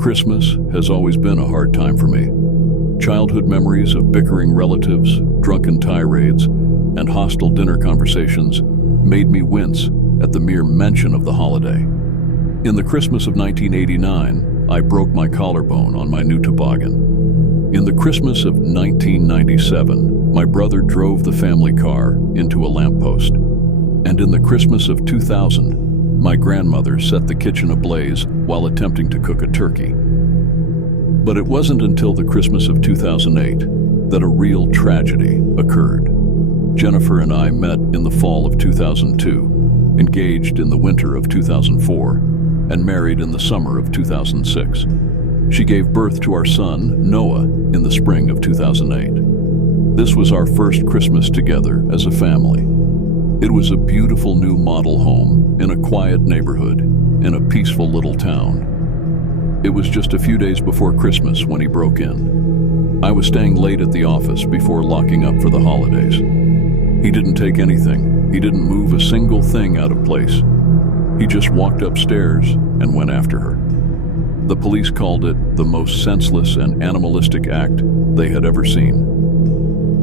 Christmas has always been a hard time for me. Childhood memories of bickering relatives, drunken tirades, and hostile dinner conversations made me wince at the mere mention of the holiday. In the Christmas of 1989, I broke my collarbone on my new toboggan. In the Christmas of 1997, my brother drove the family car into a lamppost. And in the Christmas of 2000, my grandmother set the kitchen ablaze while attempting to cook a turkey. But it wasn't until the Christmas of 2008 that a real tragedy occurred. Jennifer and I met in the fall of 2002, engaged in the winter of 2004, and married in the summer of 2006. She gave birth to our son, Noah, in the spring of 2008. This was our first Christmas together as a family. It was a beautiful new model home in a quiet neighborhood in a peaceful little town. It was just a few days before Christmas when he broke in. I was staying late at the office before locking up for the holidays. He didn't take anything. He didn't move a single thing out of place. He just walked upstairs and went after her. The police called it the most senseless and animalistic act they had ever seen.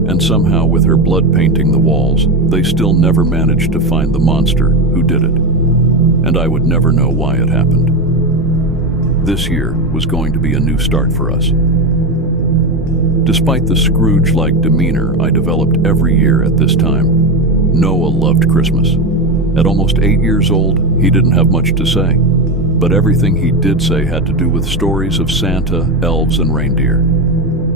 And somehow, with her blood painting the walls, they still never managed to find the monster who did it. And I would never know why it happened. This year was going to be a new start for us. Despite the Scrooge-like demeanor I developed every year at this time, Noah loved Christmas. At almost 8 years old, he didn't have much to say. But everything he did say had to do with stories of Santa, elves, and reindeer.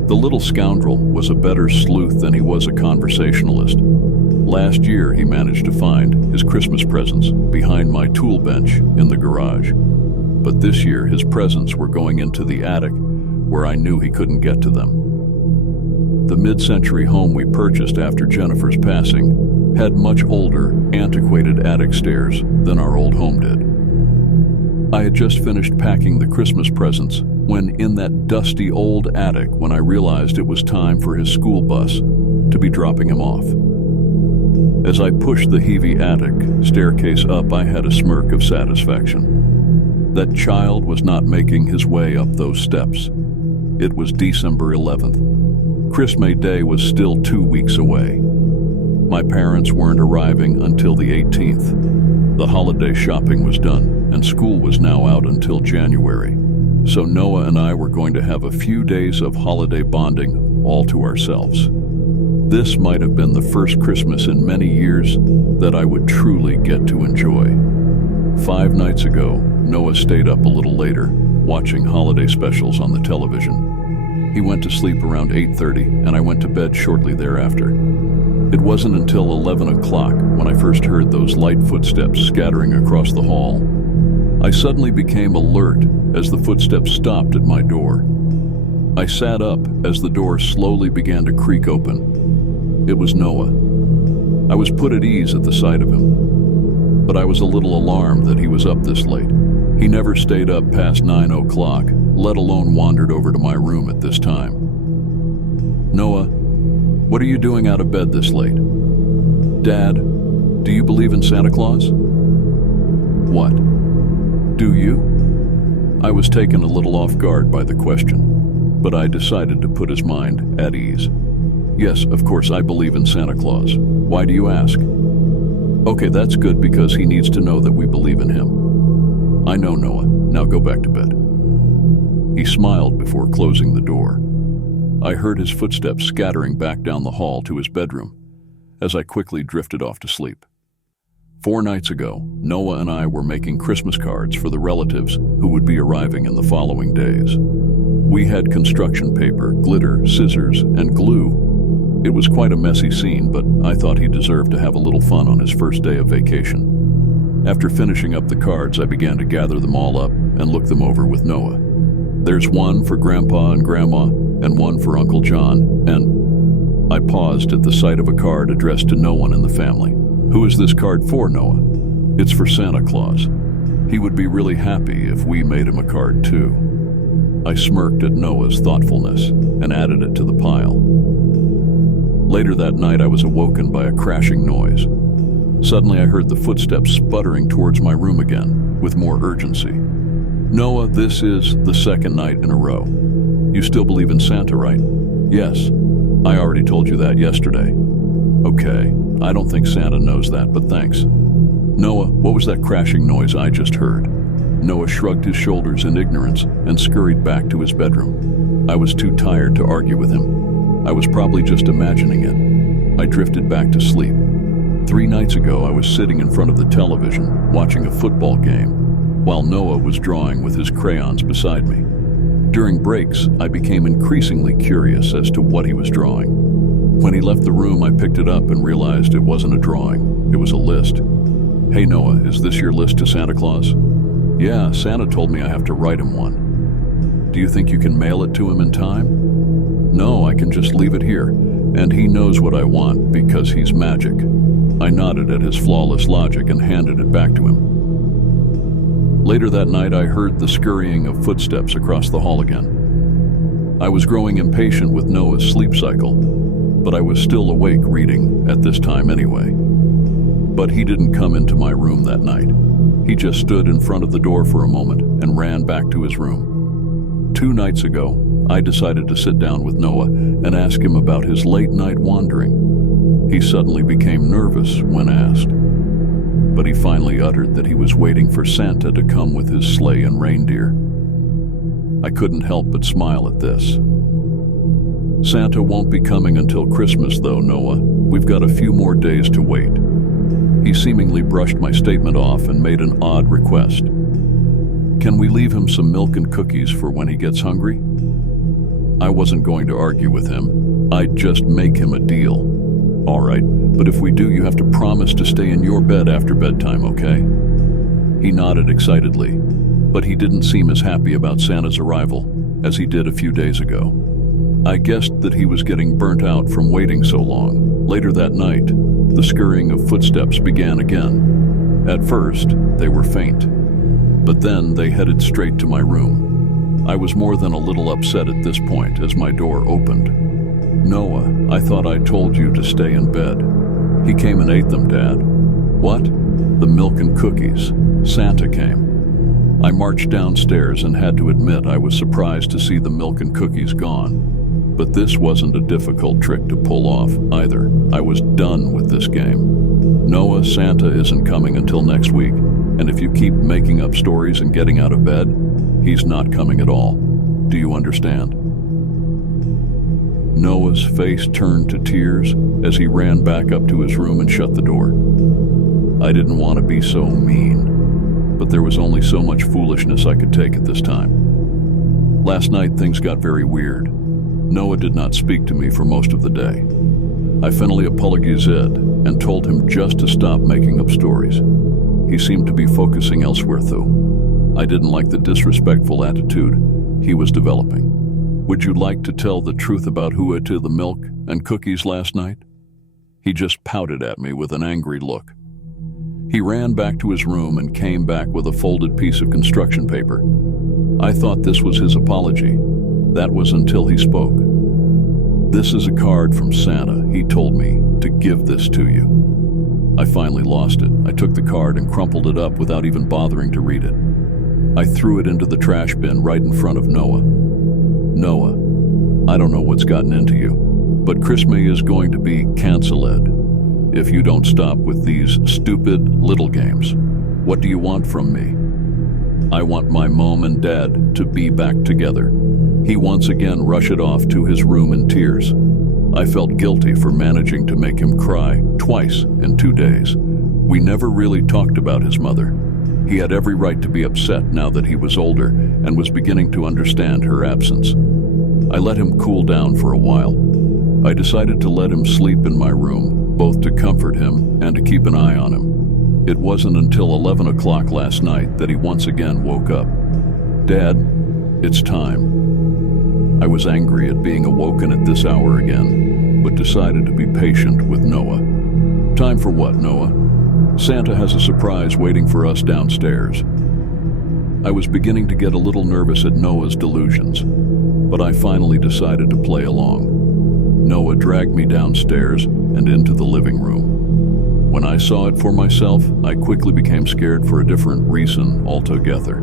The little scoundrel was a better sleuth than he was a conversationalist. Last year, he managed to find his Christmas presents behind my tool bench in the garage. But this year, his presents were going into the attic, where I knew he couldn't get to them. The mid-century home we purchased after Jennifer's passing had much older, antiquated attic stairs than our old home did. I had just finished packing the Christmas presents when in that dusty old attic when I realized it was time for his school bus to be dropping him off. As I pushed the heavy attic staircase up, I had a smirk of satisfaction. That child was not making his way up those steps. It was December 11th. Christmas Day was still 2 weeks away. My parents weren't arriving until the 18th. The holiday shopping was done, and school was now out until January. So Noah and I were going to have a few days of holiday bonding all to ourselves. This might have been the first Christmas in many years that I would truly get to enjoy. 5 nights ago, Noah stayed up a little later, watching holiday specials on the television. He went to sleep around 8:30, and I went to bed shortly thereafter. It wasn't until 11 o'clock when I first heard those light footsteps scattering across the hall. I suddenly became alert as the footsteps stopped at my door. I sat up as the door slowly began to creak open. It was Noah. I was put at ease at the sight of him, but I was a little alarmed that he was up this late. He never stayed up past 9 o'clock, let alone wandered over to my room at this time. "Noah, what are you doing out of bed this late?" "Dad, do you believe in Santa Claus?" "What? Do you?" I was taken a little off guard by the question, but I decided to put his mind at ease. "Yes, of course I believe in Santa Claus. Why do you ask?" "Okay, that's good because he needs to know that we believe in him." "I know, Noah. Now go back to bed." He smiled before closing the door. I heard his footsteps scattering back down the hall to his bedroom as I quickly drifted off to sleep. 4 nights ago, Noah and I were making Christmas cards for the relatives who would be arriving in the following days. We had construction paper, glitter, scissors, and glue. It was quite a messy scene, but I thought he deserved to have a little fun on his first day of vacation. After finishing up the cards, I began to gather them all up and look them over with Noah. "There's one for Grandpa and Grandma, and one for Uncle John, and..." I paused at the sight of a card addressed to no one in the family. "Who is this card for, Noah?" "It's for Santa Claus. He would be really happy if we made him a card too." I smirked at Noah's thoughtfulness and added it to the pile. Later that night, I was awoken by a crashing noise. Suddenly, I heard the footsteps sputtering towards my room again, with more urgency. Noah, this is the second night in a row. You still believe in Santa, right? Yes. I already told you that yesterday. Okay, I don't think Santa knows that, but thanks. Noah, what was that crashing noise I just heard? Noah shrugged his shoulders in ignorance and scurried back to his bedroom. I was too tired to argue with him. I was probably just imagining it. I drifted back to sleep. 3 nights ago, I was sitting in front of the television, watching a football game, while Noah was drawing with his crayons beside me. During breaks, I became increasingly curious as to what he was drawing. When he left the room, I picked it up and realized it wasn't a drawing, it was a list. Hey Noah, is this your list to Santa Claus? Yeah, Santa told me I have to write him one. Do you think you can mail it to him in time? No, I can just leave it here, and he knows what I want because he's magic. I nodded at his flawless logic and handed it back to him. Later that night, I heard the scurrying of footsteps across the hall again. I was growing impatient with Noah's sleep cycle, but I was still awake reading at this time anyway. But he didn't come into my room that night. He just stood in front of the door for a moment and ran back to his room. 2 nights ago, I decided to sit down with Noah and ask him about his late-night wandering. He suddenly became nervous when asked, but he finally uttered that he was waiting for Santa to come with his sleigh and reindeer. I couldn't help but smile at this. Santa won't be coming until Christmas though, Noah. We've got a few more days to wait. He seemingly brushed my statement off and made an odd request. Can we leave him some milk and cookies for when he gets hungry? I wasn't going to argue with him. I'd just make him a deal. All right, but if we do, you have to promise to stay in your bed after bedtime, okay? He nodded excitedly, but he didn't seem as happy about Santa's arrival as he did a few days ago. I guessed that he was getting burnt out from waiting so long. Later that night, the scurrying of footsteps began again. At first, they were faint, but then they headed straight to my room. I was more than a little upset at this point as my door opened. Noah, I thought I told you to stay in bed. He came and ate them, Dad. What? The milk and cookies. Santa came. I marched downstairs and had to admit I was surprised to see the milk and cookies gone. But this wasn't a difficult trick to pull off either. I was done with this game. Noah, Santa isn't coming until next week, and if you keep making up stories and getting out of bed, he's not coming at all. Do you understand? Noah's face turned to tears as he ran back up to his room and shut the door. I didn't want to be so mean, but there was only so much foolishness I could take at this time. Last night, things got very weird. Noah did not speak to me for most of the day. I finally apologized and told him just to stop making up stories. He seemed to be focusing elsewhere, though. I didn't like the disrespectful attitude he was developing. Would you like to tell the truth about who ate the milk and cookies last night? He just pouted at me with an angry look. He ran back to his room and came back with a folded piece of construction paper. I thought this was his apology. That was until he spoke. This is a card from Santa. He told me to give this to you. I finally lost it. I took the card and crumpled it up without even bothering to read it. I threw it into the trash bin right in front of Noah. Noah, I don't know what's gotten into you, but Christmas is going to be cancelled if you don't stop with these stupid little games. What do you want from me? I want my mom and dad to be back together. He once again rushed off to his room in tears. I felt guilty for managing to make him cry twice in 2 days. We never really talked about his mother. He had every right to be upset now that he was older and was beginning to understand her absence. I let him cool down for a while. I decided to let him sleep in my room, both to comfort him and to keep an eye on him. It wasn't until 11 o'clock last night that he once again woke up. Dad, it's time. I was angry at being awoken at this hour again, but decided to be patient with Noah. Time for what, Noah? Santa has a surprise waiting for us downstairs. I was beginning to get a little nervous at Noah's delusions, but I finally decided to play along. Noah dragged me downstairs and into the living room. When I saw it for myself, I quickly became scared for a different reason altogether.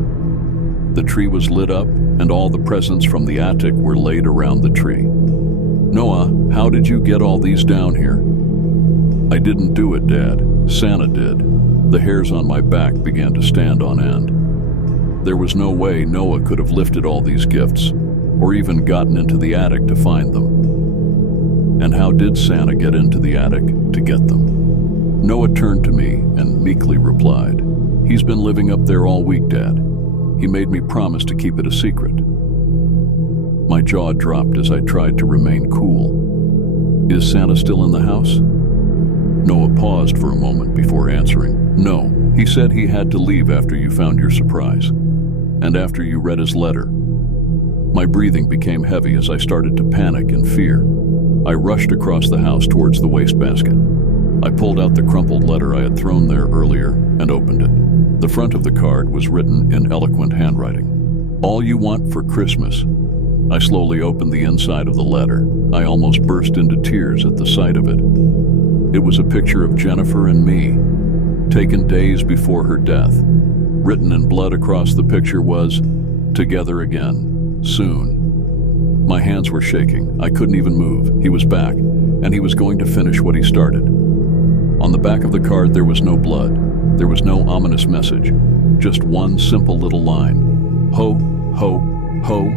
The tree was lit up, and all the presents from the attic were laid around the tree. "Noah, how did you get all these down here?" "I didn't do it, Dad. Santa did." The hairs on my back began to stand on end. There was no way Noah could have lifted all these gifts, or even gotten into the attic to find them. And how did Santa get into the attic to get them? Noah turned to me and meekly replied, "He's been living up there all week, Dad. He made me promise to keep it a secret." My jaw dropped as I tried to remain cool. "Is Santa still in the house?" Noah paused for a moment before answering. "No, he said he had to leave after you found your surprise, and after you read his letter." My breathing became heavy as I started to panic and fear. I rushed across the house towards the wastebasket. I pulled out the crumpled letter I had thrown there earlier and opened it. The front of the card was written in eloquent handwriting. "All you want for Christmas." I slowly opened the inside of the letter. I almost burst into tears at the sight of it. It was a picture of Jennifer and me, taken days before her death. Written in blood across the picture was, "Together again, soon." My hands were shaking. I couldn't even move. He was back, and he was going to finish what he started. On the back of the card, there was no blood. There was no ominous message. Just one simple little line. Ho, ho, ho,